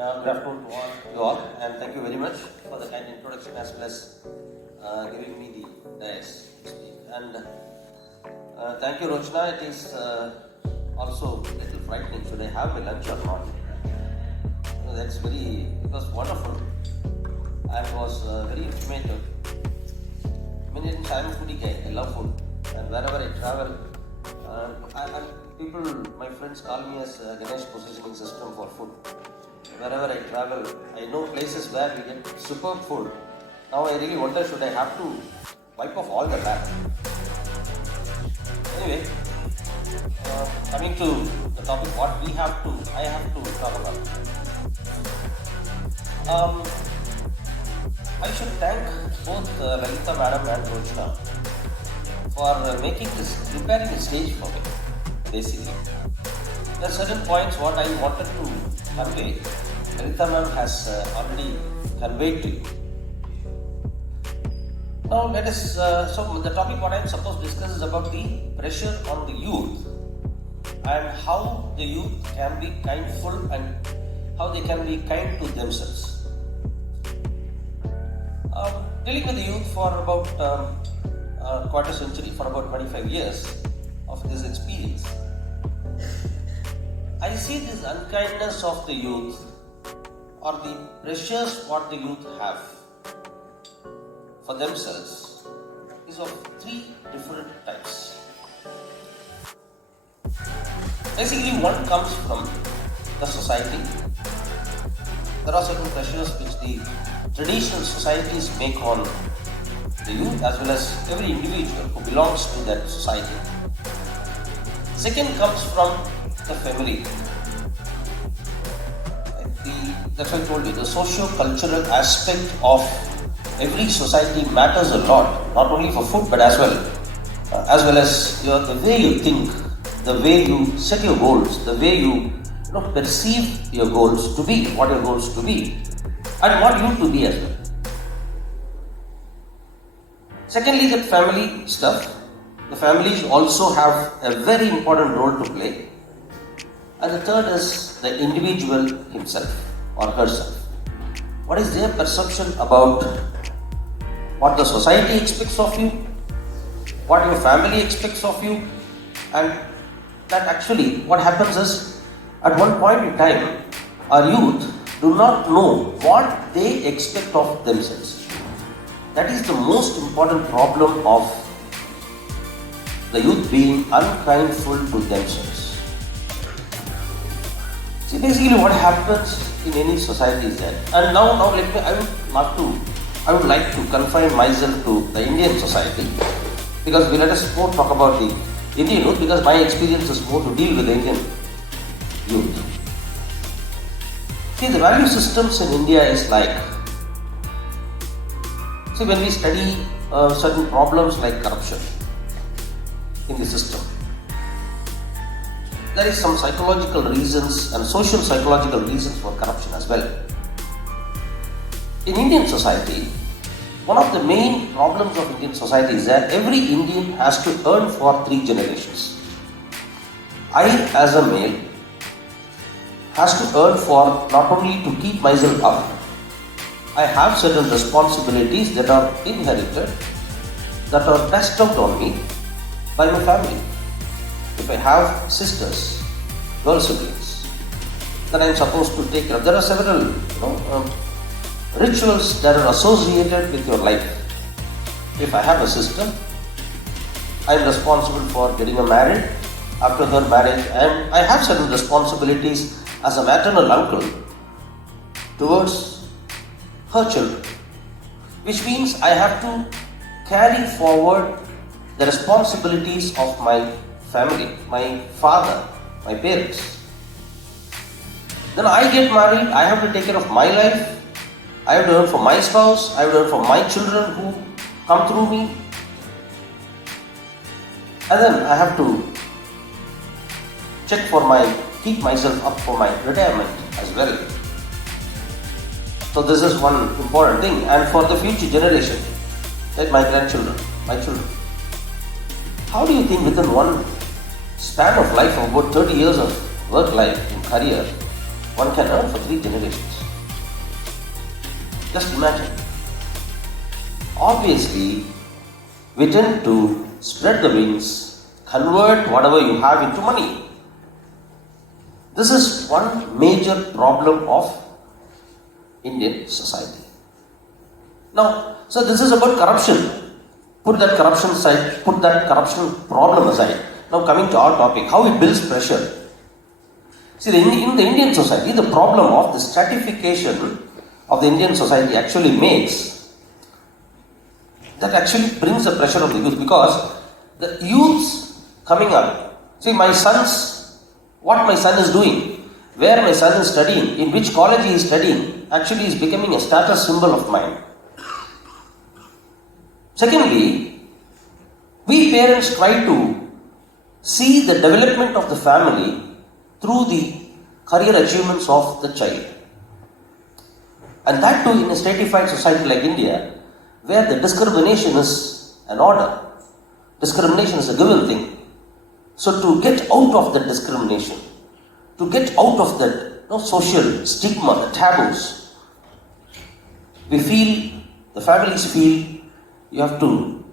Good afternoon to you all, and thank you very much for the kind introduction as well as giving me the dais to speak. And thank you, Rochna. It is also a little frightening. Should I have my lunch or not? It was wonderful and was very informative. Many times I am a foodie guy. I love food, and wherever I travel, my friends call me as Ganesh positioning system for food. Wherever I travel, I know places where we get superb food. Now I really wonder, should I have to wipe off all the bad? Anyway, coming to the topic, I have to talk about. I should thank both Lalita madam and Rochna for preparing the stage for me, basically. There are certain points what I wanted to convey. Lalita ma'am has already conveyed to you. Now let us, so the topic what I am supposed to discuss is about the pressure on the youth and how the youth can be kindful and how they can be kind to themselves. Dealing with the youth for about quarter century, for about 25 years of this experience, I see this unkindness of the youth or the pressures what the youth have for themselves is of three different types. Basically, one comes from the society. There are certain pressures which the traditional societies make on the youth as well as every individual who belongs to that society. Second comes from the family. That's why I told you, the socio-cultural aspect of every society matters a lot, not only for food but as well as the way you think, the way you set your goals, the way you perceive your goals to be, what your goals to be, and what you to be as well. Secondly, the family stuff. The families also have a very important role to play. And the third is the individual himself or herself. What is their perception about what the society expects of you, what your family expects of you, and that actually what happens is at one point in time, our youth do not know what they expect of themselves. That is the most important problem of the youth being unkindful to themselves. See, basically what happens in any society is that, and now I would like to confine myself to the Indian society, because let us more talk about the Indian youth, because my experience is more to deal with the Indian youth. See, the value systems in India is like, when we study certain problems like corruption in the system, there is some psychological reasons and social psychological reasons for corruption as well. In Indian society, one of the main problems of Indian society is that every Indian has to earn for 3 generations. I, as a male, has to earn for not only to keep myself up. I have certain responsibilities that are inherited, that are passed out on me by my family. If I have sisters, girl siblings, then I am supposed to take care of. There are several rituals that are associated with your life. If I have a sister, I am responsible for getting her married. After her marriage, I have certain responsibilities as a maternal uncle towards her children, which means I have to carry forward the responsibilities of my family, my father, my parents. Then I get married, I have to take care of my life, I have to earn for my spouse, I have to earn for my children who come through me, and then I have to keep myself up for my retirement as well. So this is one important thing, and for the future generation, like my grandchildren, my children. How do you think within one span of life of about 30 years of work life and career, one can earn for 3 generations. Just imagine. Obviously, we tend to spread the wings, convert whatever you have into money. This is one major problem of Indian society. Now, so this is about corruption. Put that corruption aside, put that corruption problem aside. Now coming to our topic, how it builds pressure. See, in the Indian society, the problem of the stratification of the Indian society actually brings the pressure of the youth, because the youths coming up, see what my son is doing, where my son is studying, in which college he is studying, actually is becoming a status symbol of mine. Secondly, we parents try to see the development of the family through the career achievements of the child. And that too in a stratified society like India, where the discrimination is an order. Discrimination is a given thing. So to get out of the discrimination, to get out of that social stigma, the taboos, the families feel you have to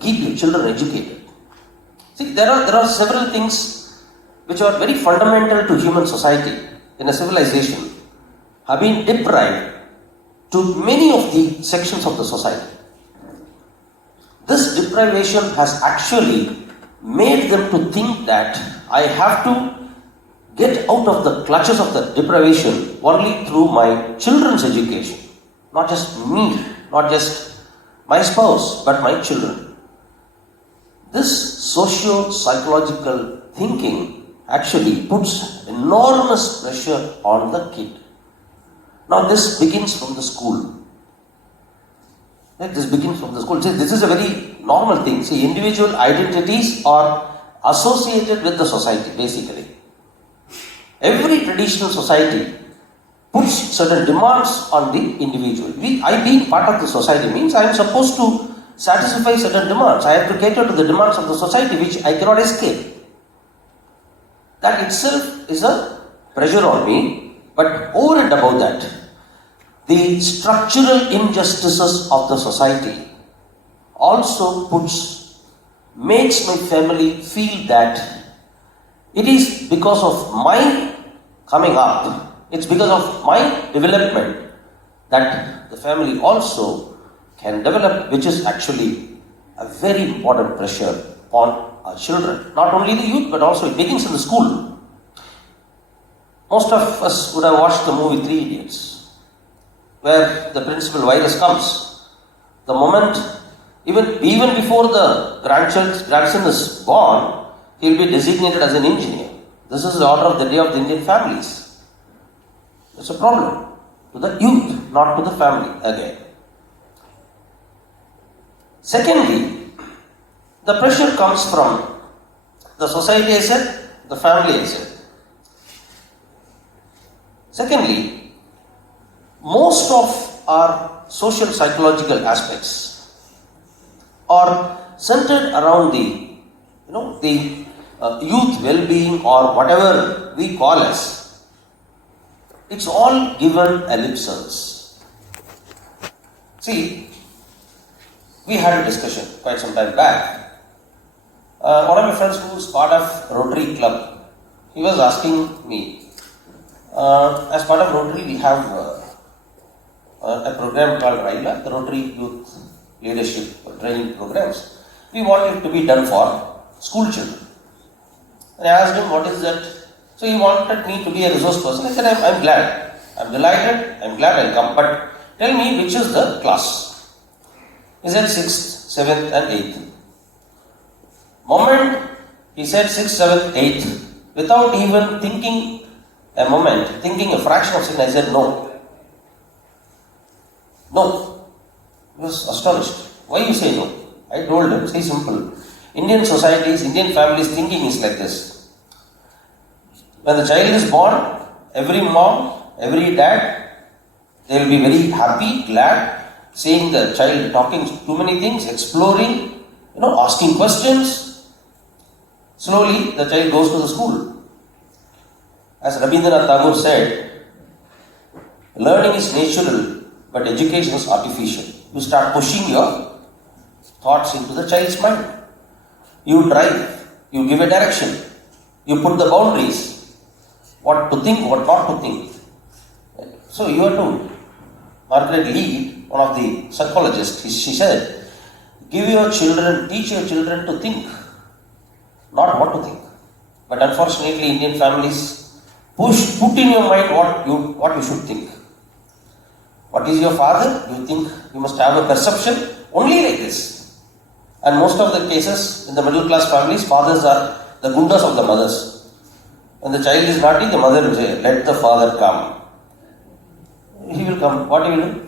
keep your children educated. See, there are several things which are very fundamental to human society in a civilization have been deprived to many of the sections of the society. This deprivation has actually made them to think that I have to get out of the clutches of the deprivation only through my children's education. Not just me, not just my spouse, but my children. This socio-psychological thinking actually puts enormous pressure on the kid. Now this begins from the school. This begins from the school. See, this is a very normal thing. See, individual identities are associated with the society, basically. Every traditional society puts certain demands on the individual. I being part of the society means I am supposed to satisfy certain demands. I have to cater to the demands of the society which I cannot escape. That itself is a pressure on me, but over and above that, the structural injustices of the society also makes my family feel that it is because of my coming up, it's because of my development that the family also can develop, which is actually a very important pressure on our children. Not only the youth, but also it begins in the school. Most of us would have watched the movie 3 Idiots, where the principal virus comes. The moment, even before the grandson is born, he will be designated as an engineer. This is the order of the day of the Indian families. It's a problem to the youth, not to the family again. Secondly, the pressure comes from the society, I said, the family, I said. Secondly, most of our social psychological aspects are centered around the youth well-being, or whatever we call as. It's all given a lip service. See, we had a discussion quite some time back. One of my friends who is part of Rotary Club, he was asking me, as part of Rotary we have a program called RILA, the Rotary Youth Leadership Training Programs. We want it to be done for school children. And I asked him, what is that? So he wanted me to be a resource person. I said, I'm glad. I'm delighted. I'm glad I'll come. But tell me, which is the class? He said 6th, 7th and 8th. Moment he said 6th, 7th, 8th, without even thinking a fraction of a second, I said no. No. He was astonished. Why you say no? I told him, say simple. Indian societies, Indian families thinking is like this. When the child is born, every mom, every dad, they will be very happy, glad, seeing the child talking too many things, exploring, asking questions. Slowly, the child goes to the school. As Rabindranath Tagore said, learning is natural, but education is artificial. You start pushing your thoughts into the child's mind. You drive, you give a direction, you put the boundaries, what to think, what not to think. So you are to, Margaret Mead, one of the psychologists, she said, teach your children to think, not what to think. But unfortunately, Indian families put in your mind what you should think. What is your father? You think you must have a perception only like this. And most of the cases in the middle class families, fathers are the gundas of the mothers. When the child is naughty, the mother will say, let the father come. He will come. What he will do?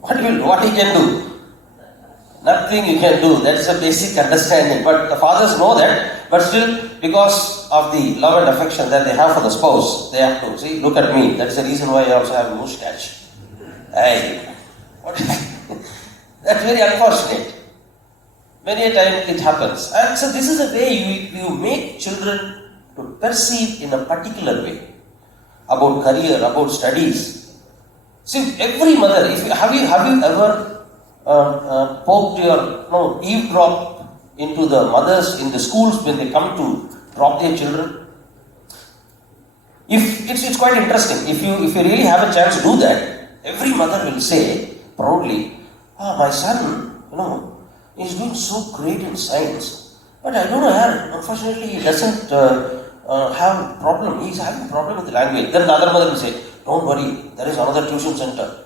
What he can do? Nothing you can do. That is a basic understanding. But the fathers know that. But still, because of the love and affection that they have for the spouse, they have to see. Look at me. That's the reason why I also have a moustache. Hey, that's very unfortunate. Many a time it happens. And so this is a way you make children to perceive in a particular way about career, about studies. See, every mother, have you ever eavesdrop into the mothers in the schools when they come to drop their children? It's quite interesting. If you really have a chance to do that, every mother will say proudly, my son, he's doing so great in science. But I don't know, unfortunately he doesn't have a problem. He's having a problem with the language. Then the other mother will say, don't worry, there is another tuition center.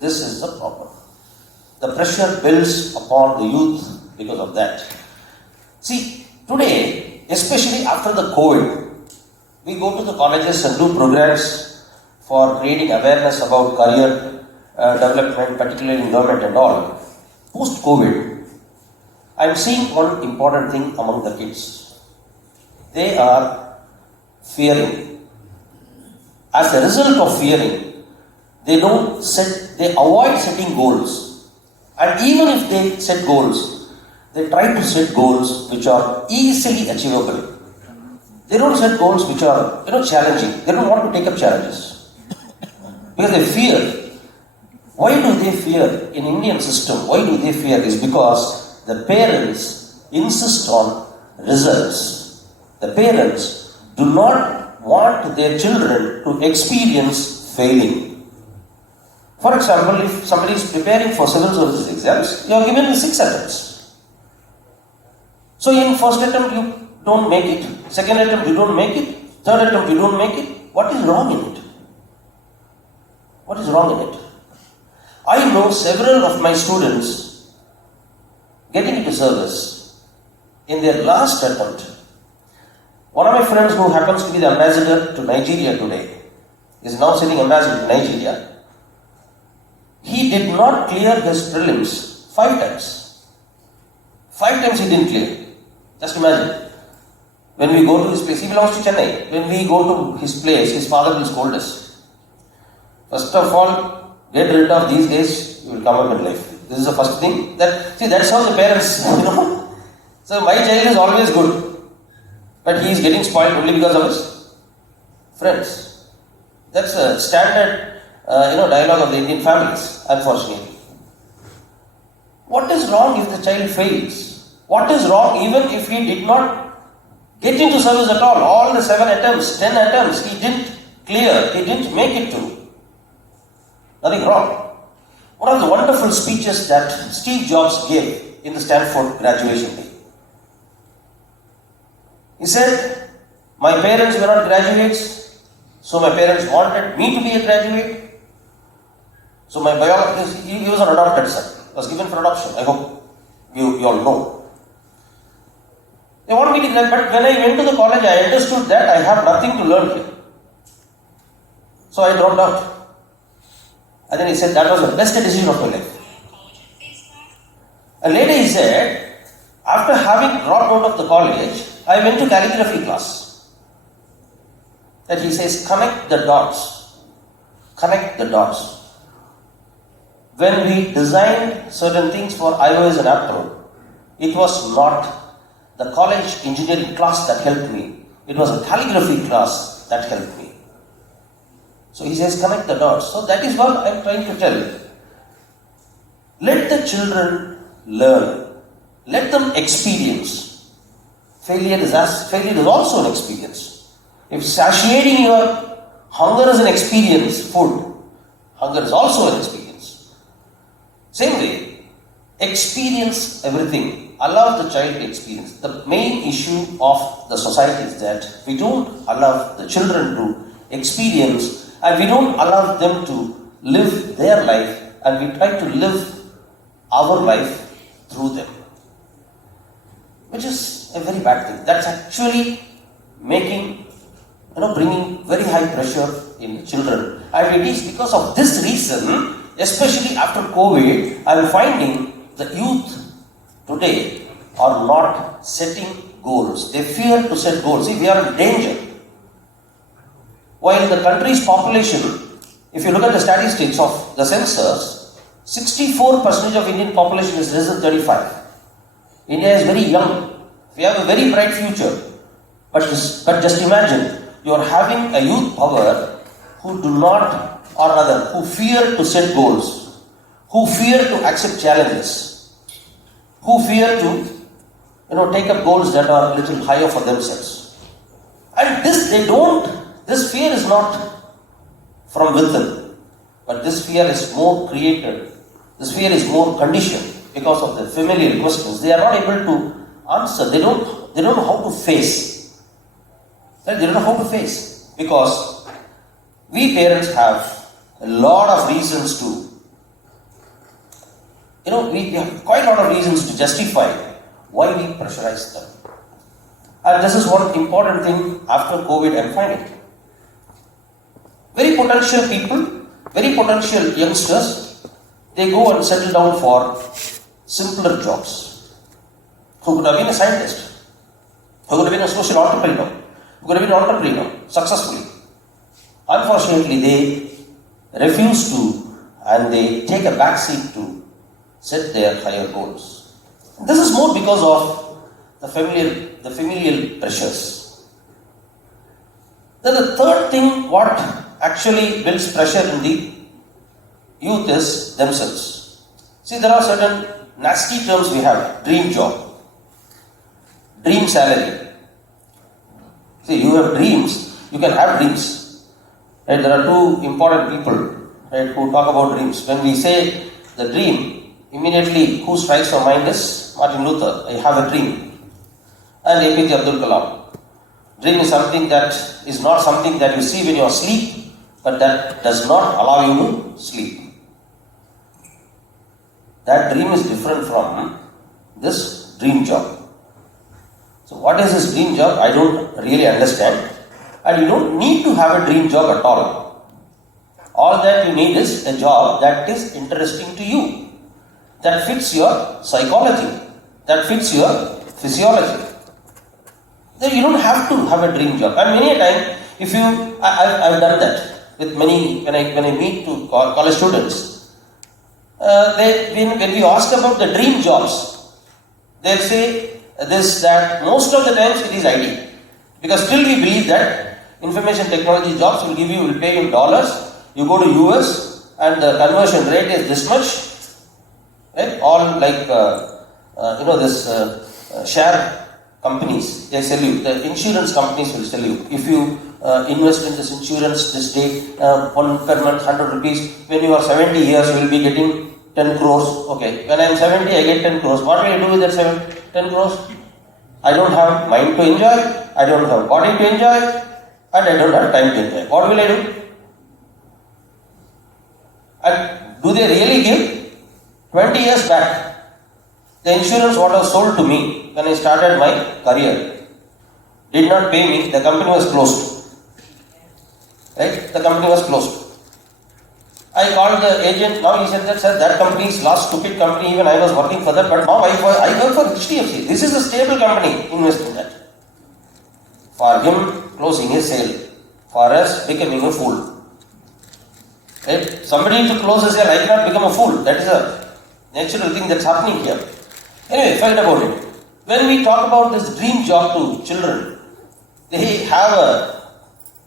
This is the problem. The pressure builds upon the youth because of that. See, today, especially after the COVID, we go to the colleges and do programs for creating awareness about career development, particularly in government and all. Post-COVID, I am seeing one important thing among the kids. They are fearing. As a result of fearing, they avoid setting goals. And even if they set goals, they try to set goals which are easily achievable. They don't set goals which are, challenging. They don't want to take up challenges. Because they fear. Why do they fear in Indian system? Why do they fear? Is because the parents insist on results. The parents do not want their children to experience failing. For example, if somebody is preparing for civil services exams, you are given 6 attempts. So in first attempt you don't make it, second attempt you don't make it, third attempt you don't make it. What is wrong in it? What is wrong in it? I know several of my students getting into service in their last attempt. One of my friends who happens to be the ambassador to Nigeria today is now sitting ambassador to Nigeria. He did not clear his prelims 5 times. 5 times he didn't clear. Just imagine. When we go to his place, he belongs to Chennai. When we go to his place, his father will scold us. First of all, get rid of these days, you will come up in life. This is the first thing. That's how the parents, So my child is always good. But he is getting spoiled only because of his friends. That's a standard dialogue of the Indian families, unfortunately. What is wrong if the child fails? What is wrong even if he did not get into service at all? All the 7 attempts, 10 attempts, he didn't clear, he didn't make it to. Nothing wrong. One of the wonderful speeches that Steve Jobs gave in the Stanford graduation day. He said, my parents were not graduates, so my parents wanted me to be a graduate. So my biologist, he was an adopted son, was given for adoption. I hope you all know. They want me to graduate, but when I went to the college, I understood that I have nothing to learn here. So I dropped out. And then he said, that was the best decision of my life. And later he said, after having dropped out of the college, I went to calligraphy class. That he says, connect the dots. Connect the dots. When we designed certain things for iOS and Apple, it was not the college engineering class that helped me. It was a calligraphy class that helped me. So he says, connect the dots. So that is what I am trying to tell. Let the children learn. Let them experience. Failure is also an experience. If satiating your hunger is an experience, food, hunger is also an experience. Same way, experience everything. Allow the child to experience. The main issue of the society is that we don't allow the children to experience and we don't allow them to live their life and we try to live our life through them. Which is a very bad thing. That's actually bringing very high pressure in children. And it is because of this reason, especially after COVID, I am finding the youth today are not setting goals. They fear to set goals. See, we are in danger. While the country's population, if you look at the statistics of the census, 64% of Indian population is less than 35. India is very young. We have a very bright future. But just imagine, you are having a youth power who do not, or rather, who fear to set goals, who fear to accept challenges, who fear to take up goals that are a little higher for themselves. And this fear is not from within, but this fear is more created. This fear is more conditioned because of the familiar questions. They are not able to answer. They don't know how to face. They don't know how to face because we parents have a lot of reasons to, we have quite a lot of reasons to justify why we pressurize them. And this is one important thing after COVID I'm finding. Very potential people, very potential youngsters, they go and settle down for simpler jobs. Who could have been a scientist, who could have been a social entrepreneur, who could have been an entrepreneur successfully. Unfortunately, they refuse to and they take a backseat to set their higher goals. This is more because of the familial pressures. Then the third thing, what actually builds pressure in the youth is themselves. See, there are certain nasty terms we have. Dream job, dream salary. See, you have dreams, you can have dreams. Right? There are two important people who talk about dreams. When we say the dream, immediately who strikes our mind is Martin Luther. I have a dream. And APJ Abdul Kalam. Dream is something that is not something that you see when you are asleep, but that does not allow you to sleep. That dream is different from this dream job. So what is this dream job? I don't really understand. And you don't need to have a dream job at all. All that you need is a job that is interesting to you, that fits your psychology, that fits your physiology. Then you don't have to have a dream job. And many a time, I've done that with many, when I meet to college students, when we ask about the dream jobs, they'll say this, that most of the times it is IT. Because still we believe that information technology jobs will pay you in dollars. You go to US and the conversion rate is this much. Right? All like, share companies, they sell you. The insurance companies will sell you. If you invest in this insurance this day, one per month, 100 rupees. When you are 70 years, you will be getting 10 crores. Okay, when I am 70, I get 10 crores. What will I do with that 10 crores? I don't have mind to enjoy, I don't have body to enjoy, and I don't have time to enjoy. What will I do? And do they really give? 20 years back, the insurance what was sold to me when I started my career did not pay me. The company was closed. Right? The company was closed. I called the agent. Now he said that, sir, that company is last stupid company. Even I was working for that, but now I work for HDFC. This is a stable company. Invest in that. For him, closing his sale. For us, becoming a fool. Right? Somebody to close a sale, I cannot become a fool. That is a natural thing that's happening here. Anyway, forget about it. When we talk about this dream job to children, They have a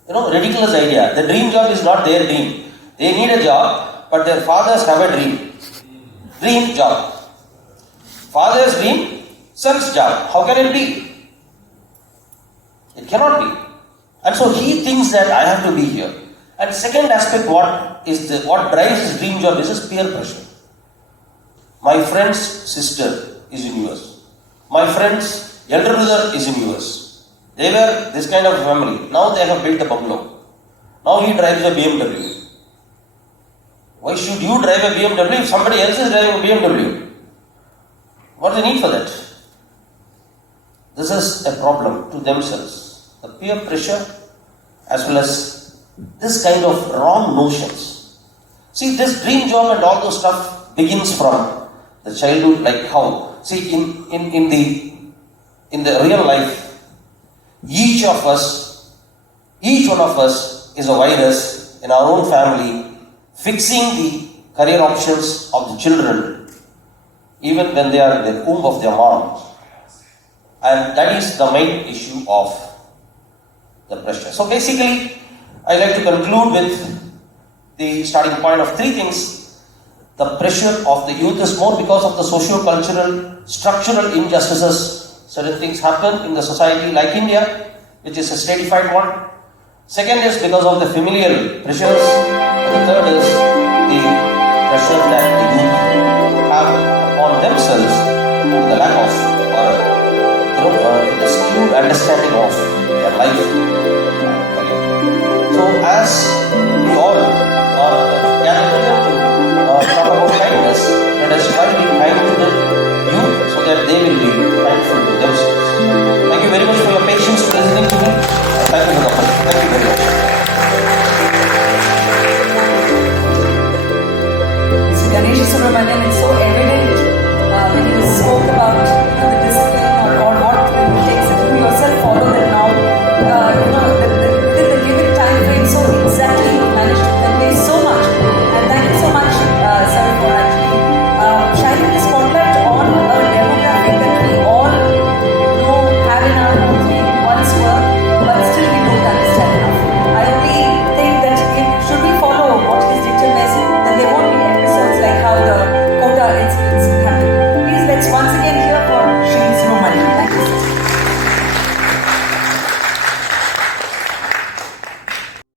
ridiculous idea. The dream job is not their dream. They need a job, but their fathers have a dream. Dream job. Father's dream, son's job. How can it be? It cannot be. And so he thinks that I have to be here. And second aspect, what drives his dream job is peer pressure. My friend's sister is in US. My friend's elder brother is in US. They were this kind of family. Now they have built a bungalow. Now he drives a BMW. Why should you drive a BMW if somebody else is driving a BMW? What is the need for that? This is a problem to themselves. The peer pressure as well as this kind of wrong notions. See, this dream job and all those stuff begins from the childhood, like how? See, in the real life, each one of us is a virus in our own family, fixing the career options of the children, even when they are in the womb of their mom. And that is the main issue of the pressure. So basically, I like to conclude with the starting point of three things. The pressure of the youth is more because of the socio-cultural, structural injustices. Certain things happen in the society like India, which is a stratified one. Second is because of the familial pressures. And the third is the pressure that the youth have upon themselves, the lack of the skewed understanding of their life. So as